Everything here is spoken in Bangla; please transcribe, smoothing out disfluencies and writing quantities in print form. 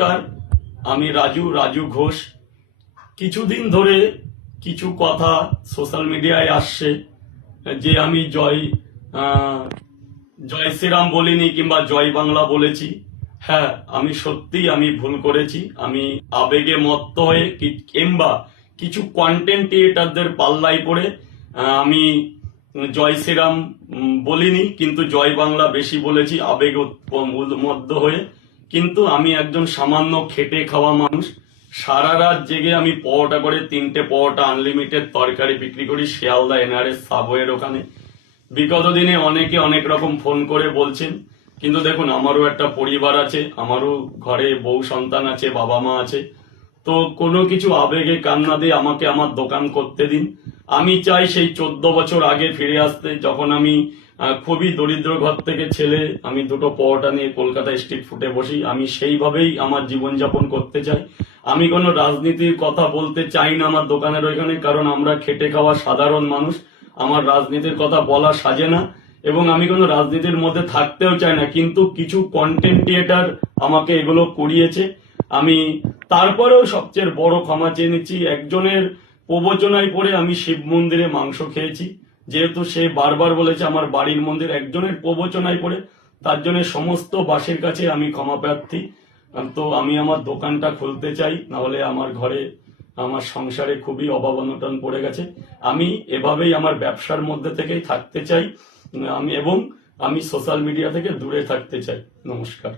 নমস্কার, আমি রাজু ঘোষ। কিছুদিন ধরে কিছু কথা সোশ্যাল মিডিয়ায় আসছে যে আমি জয় শ্রীরাম বলিনি কিংবা জয় বাংলা বলেছি। হ্যাঁ, আমি আমি ভুল করেছি। আমি আবেগে মত্ত হয়ে কিংবা কিছু কন্টেন্ট ক্রিয়েটারদের পাল্লায় পড়ে আমি জয় শ্রীরাম বলিনি, কিন্তু জয় বাংলা বেশি বলেছি আবেগ মধ্য হয়ে। কিন্তু আমি একজন সামান্য খেটে খাওয়া মানুষ। সারা রাত জেগে আমি পরোটা করে 3টে পরোটা আনলিমিটেড তরকারি বিক্রি করি শিয়ালদা এনআরএস সাবওয়ের ওখানে। বিগত দিনে অনেকে অনেক রকম ফোন করে বলছেন, কিন্তু দেখুন আমারও একটা পরিবার আছে, আমারও ঘরে বউ সন্তান আছে, বাবা মা আছে। তো কোনো কিছু আবেগে কান্না দিয়ে আমাকে আমার দোকান করতে দিন। আমি চাই সেই 14 বছর আগে ফিরে আসতে, যখন আমি খুবই দরিদ্র ঘর থেকে ছেলে, আমি 2টো পরোটা নিয়ে কলকাতা স্ট্রিট ফুটে বসি। আমি সেইভাবেই আমার জীবনযাপন করতে চাই। আমি কোনো রাজনীতির কথা বলতে চাই না আমার দোকানের ওইখানে, কারণ আমরা খেটে খাওয়া সাধারণ মানুষ। আমার রাজনীতির কথা বলা সাজে না এবং আমি কোনো রাজনীতির মধ্যে থাকতেও চাই না, কিন্তু কিছু কন্টেন্ট ক্রিয়েটার আমাকে এগুলো করিয়েছে। আমি তারপরেও সবচেয়ে বড় ক্ষমা চেয়ে নিচ্ছি। একজনের প্রবচনায় পড়ে আমি শিব মন্দিরে মাংস খেয়েছি, যেহেতু সে বারবার বলেছে আমার বাড়ির মন্দির। একজনের প্রবচনায় পড়ে, তার জন্য সমস্ত বাসের কাছে আমি ক্ষমা প্রার্থী। তো আমি আমার দোকানটা খুলতে চাই, নাহলে আমার ঘরে আমার সংসারে খুবই অভাব অনটন পড়ে গেছে। আমি এভাবেই আমার ব্যবসার মধ্যে থেকেই থাকতে চাই, আমি সোশ্যাল মিডিয়া থেকে দূরে থাকতে চাই। নমস্কার।